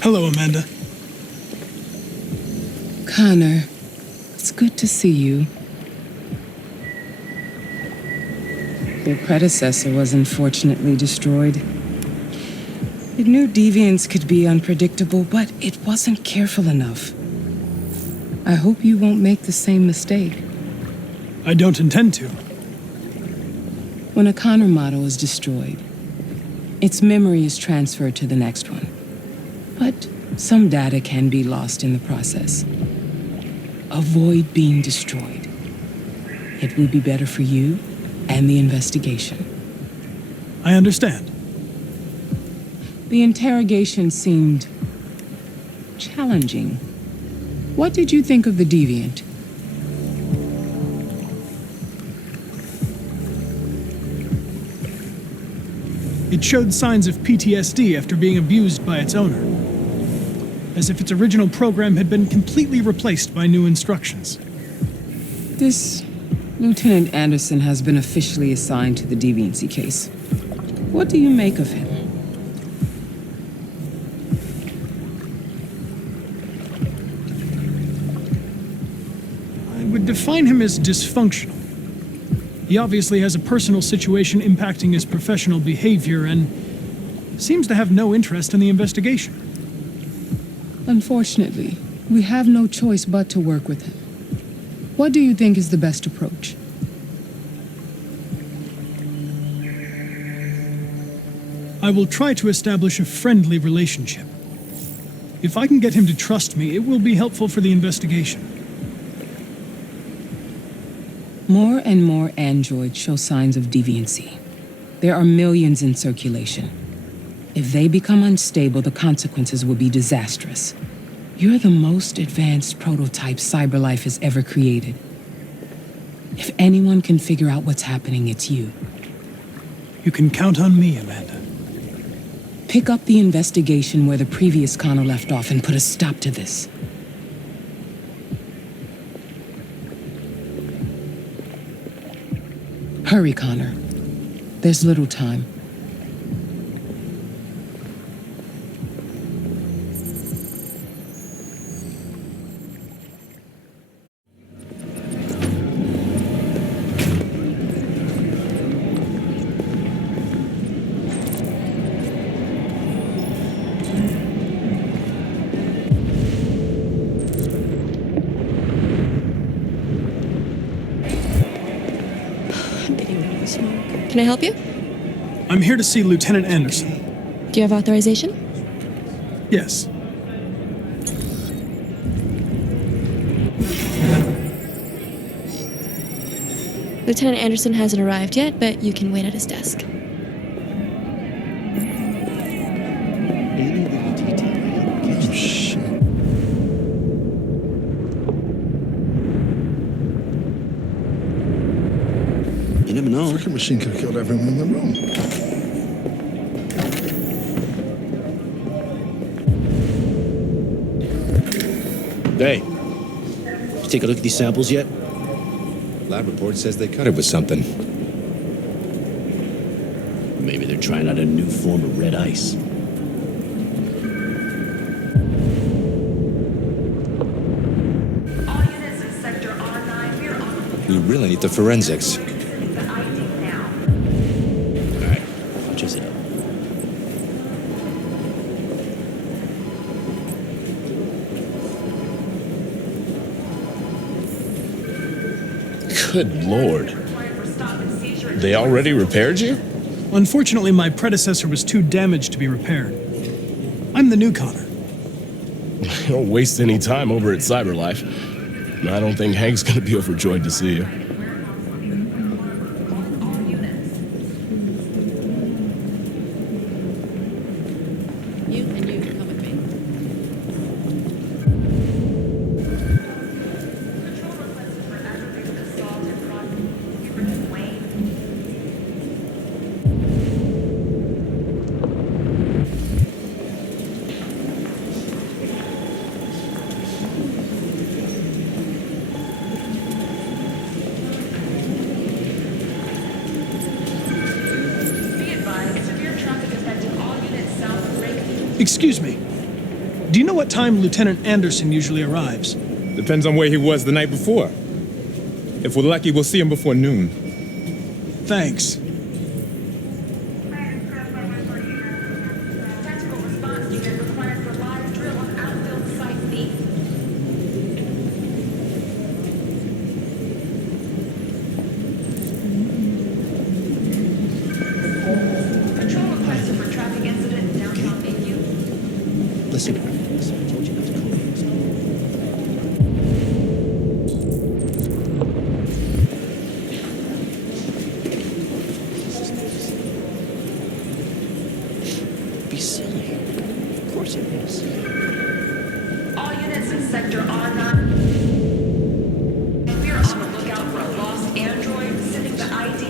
Hello, Amanda. Connor, it's good to see you. Your predecessor was unfortunately destroyed. It knew deviants could be unpredictable, but it wasn't careful enough. I hope you won't make the same mistake. I don't intend to. When a Connor model is destroyed, its memory is transferred to the next one. But some data can be lost in the process. Avoid being destroyed. It will be better for you and the investigation. I understand. The interrogation seemed challenging. What did you think of the deviant? It showed signs of PTSD after being abused by its owner. As if its original program had been completely replaced by new instructions. This Lieutenant Anderson has been officially assigned to the deviancy case. What do you make of him? I would define him as dysfunctional. He obviously has a personal situation impacting his professional behavior and seems to have no interest in the investigation. Unfortunately, we have no choice but to work with him. What do you think is the best approach? I will try to establish a friendly relationship. If I can get him to trust me, it will be helpful for the investigation. More and more androids show signs of deviancy. There are millions in circulation. If they become unstable, the consequences will be disastrous. You're the most advanced prototype CyberLife has ever created. If anyone can figure out what's happening, it's you. You can count on me, Amanda. Pick up the investigation where the previous Connor left off and put a stop to this. Hurry, Connor. There's little time. Can I help you? I'm here to see Lieutenant Anderson. Do you have authorization? Yes. Lieutenant Anderson hasn't arrived yet, but you can wait at his desk. Oh, shit. You never know. The freaking machine could have killed everyone in the room. Hey, did you take a look at these samples yet? Lab report says they cut it with something. Maybe they're trying out a new form of red ice. All units in Sector R9, we're on. We really need the forensics. All right, check it out. Good lord. They already repaired you? Unfortunately, my predecessor was too damaged to be repaired. I'm the new Connor. Don't waste any time over at CyberLife. I don't think Hank's gonna be overjoyed to see you. You and you come with me. Excuse me. Do you know what time Lieutenant Anderson usually arrives? Depends on where he was the night before. If we're lucky, we'll see him before noon. Thanks. Tactical response unit required for live drill on outfield site B. Control requested for traffic incident in downtown AU. Listen, I told you not to call me. Be silly. Of course it is. All units in Sector R9. We're on the lookout for a lost android sending the ID.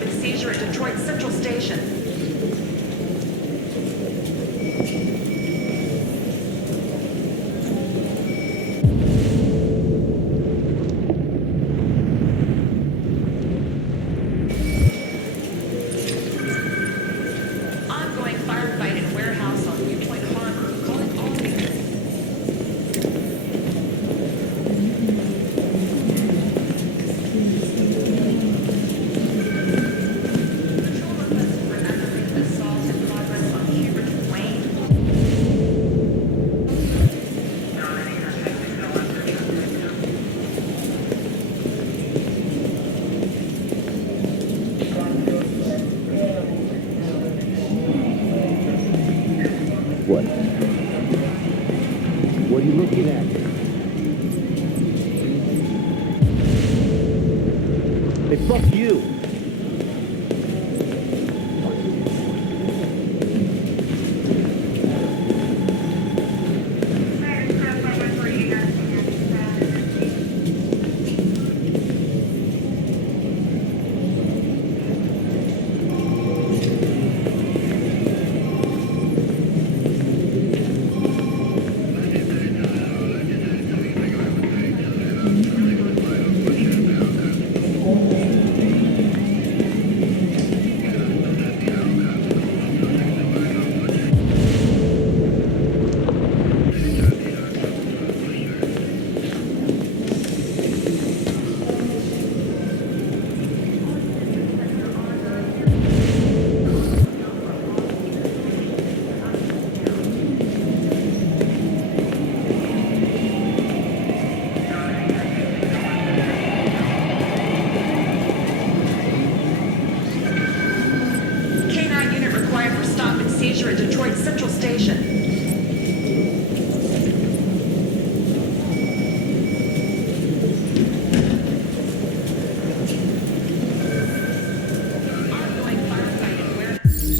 Been seizure at Detroit Central Station. Ongoing firefight in warehouse on Newpoint Harbor. Calling all units. Patrol requested for aggravated assault in progress on Hubert and Wayne. What? What are you looking at? Hey, fuck you! K9 unit required for stop and seizure at Detroit Central Station. Ongoing firefight in warehouse.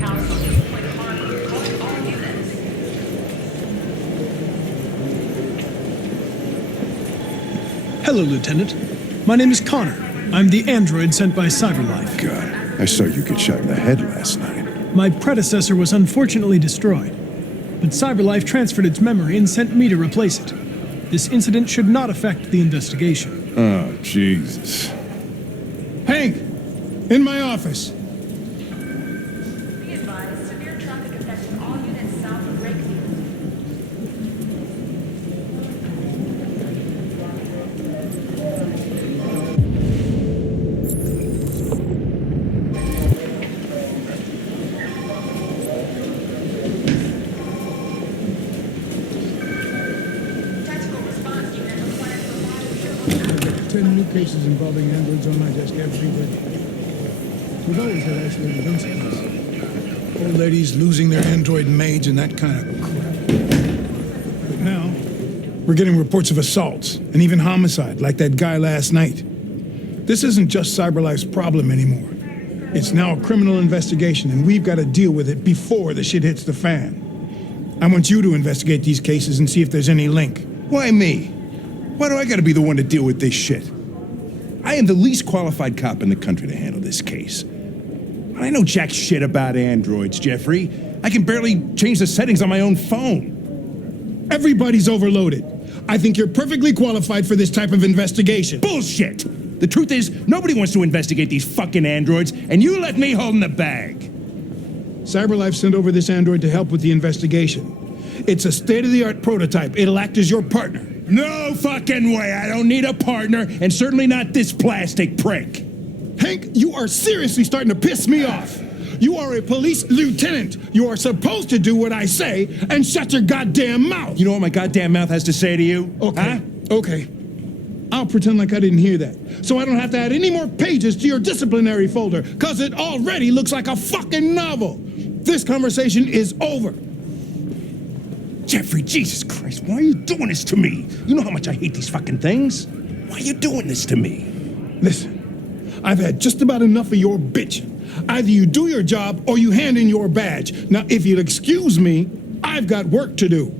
House on Newpoint Harbor. Calling all units. Hello, Lieutenant. My name is Connor. I'm the android sent by CyberLife. God, I saw you get shot in the head last night. My predecessor was unfortunately destroyed. but CyberLife transferred its memory and sent me to replace it. This incident should not affect the investigation. Oh, Jesus. Hank! In my office. Be advised, severe traffic affecting all units south of Rakefield. Tactical response unit required for model 10 new cases involving androids on my desk every day. We've always had isolated incidents. Old ladies losing their android maids and that kind of crap. But now, we're getting reports of assaults and even homicide, like that guy last night. This isn't just CyberLife's problem anymore. It's now a criminal investigation, and we've got to deal with it before the shit hits the fan. I want you to investigate these cases and see if there's any link. Why me? Why do I gotta be the one to deal with this shit? I am the least qualified cop in the country to handle this case. I know jack shit about androids, Jeffrey. I can barely change the settings on my own phone. Everybody's overloaded. I think you're perfectly qualified for this type of investigation. Bullshit! The truth is, nobody wants to investigate these fucking androids, and you let me hold in the bag. CyberLife sent over this android to help with the investigation. It's a state-of-the-art prototype. It'll act as your partner. No fucking way! I don't need a partner, and certainly not this plastic prick. Hank, you are seriously starting to piss me off. You are a police lieutenant. You are supposed to do what I say and shut your goddamn mouth. You know what my goddamn mouth has to say to you? Okay, Huh? okay. I'll pretend like I didn't hear that, so I don't have to add any more pages to your disciplinary folder, because it already looks like a fucking novel. This conversation is over. Jeffrey, Jesus Christ, why are you doing this to me? You know how much I hate these fucking things. Why are you doing this to me? Listen, I've had just about enough of your bitching. Either you do your job or you hand in your badge. Now, if you'll excuse me, I've got work to do.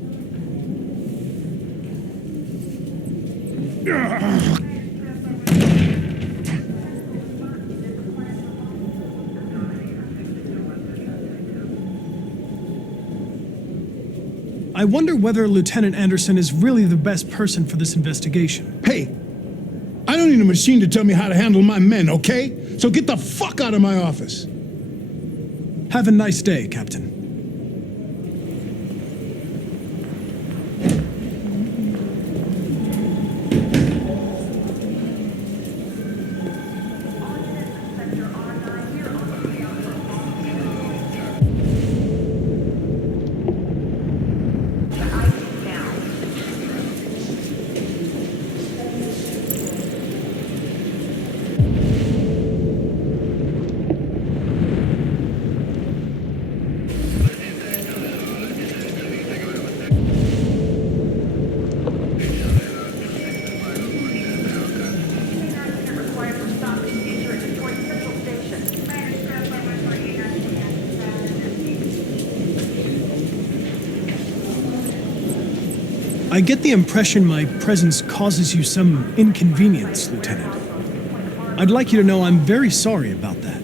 I wonder whether Lieutenant Anderson is really the best person for this investigation. Hey, I don't need a machine to tell me how to handle my men, okay? So get the fuck out of my office. Have a nice day, Captain. I get the impression my presence causes you some inconvenience, Lieutenant. I'd like you to know I'm very sorry about that.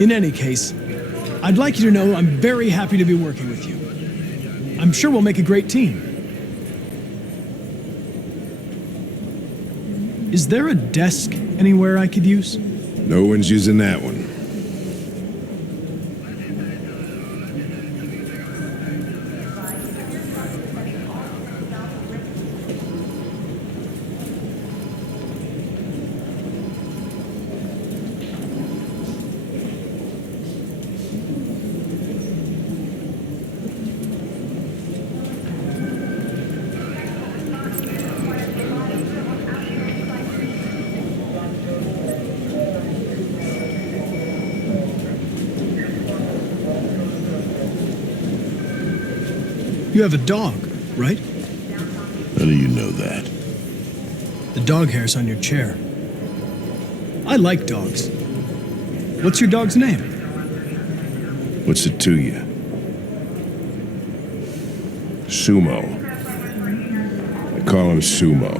In any case, I'd like you to know I'm very happy to be working with you. I'm sure we'll make a great team. Is there a desk anywhere I could use? No one's using that one. You have a dog, right? How do you know that? The dog hair's on your chair. I like dogs. What's your dog's name? What's it to you? Sumo. I call him Sumo.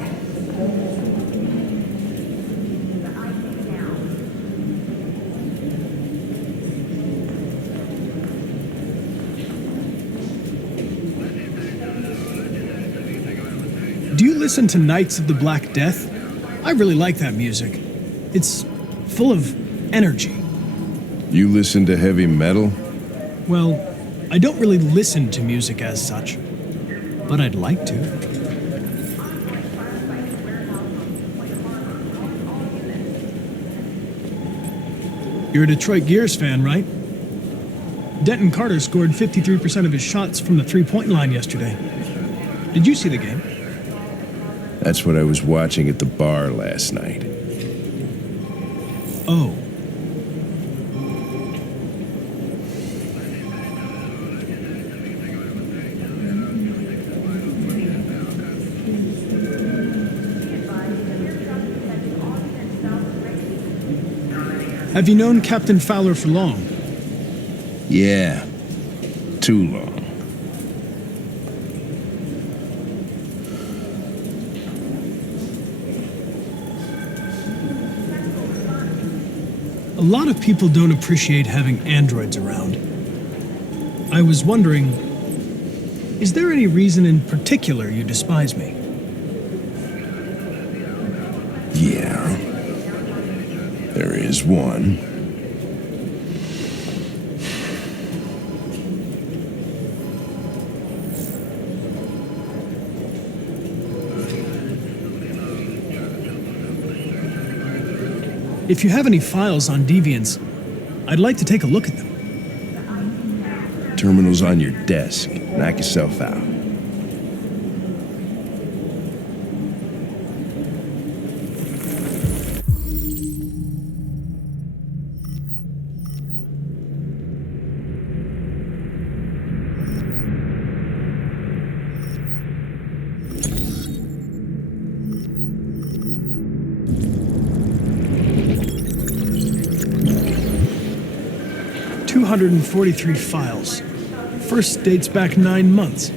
listen to Knights of the Black Death? I really like that music. It's full of energy. You listen to heavy metal? Well, I don't really listen to music as such, but I'd like to. You're a Detroit Gears fan, right? Denton Carter scored 53% of his shots from the three-point line yesterday. Did you see the game? That's what I was watching at the bar last night. Oh. Have you known Captain Fowler for long? Yeah. Too long. A lot of people don't appreciate having androids around. I was wondering, is there any reason in particular you despise me? Yeah. There is one. If you have any files on Deviants, I'd like to take a look at them. Terminal's on your desk. Knock yourself out. .243 files. First dates back 9 months.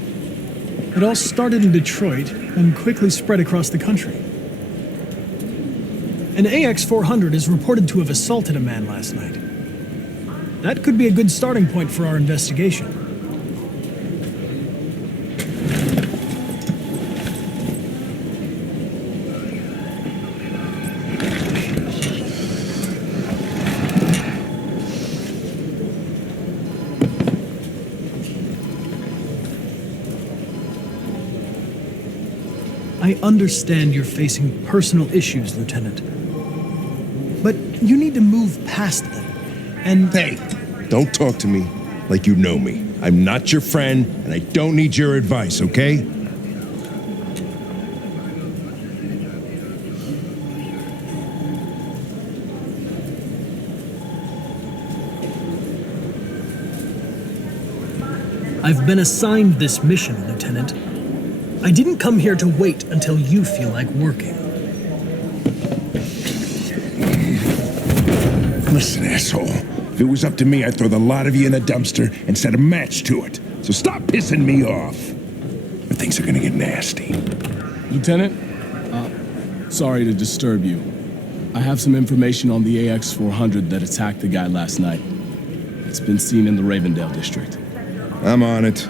It all started in Detroit and quickly spread across the country. An AX-400 is reported to have assaulted a man last night. That could be a good starting point for our investigation. I understand you're facing personal issues, Lieutenant. But you need to move past them. And Hey, don't talk to me like you know me. I'm not your friend, and I don't need your advice, okay? I've been assigned this mission, Lieutenant. I didn't come here to wait until you feel like working. Listen, asshole. If it was up to me, I'd throw the lot of you in a dumpster and set a match to it. So stop pissing me off. Or things are gonna get nasty. Lieutenant, sorry to disturb you. I have some information on the AX-400 that attacked the guy last night. It's been seen in the Ravendale district. I'm on it.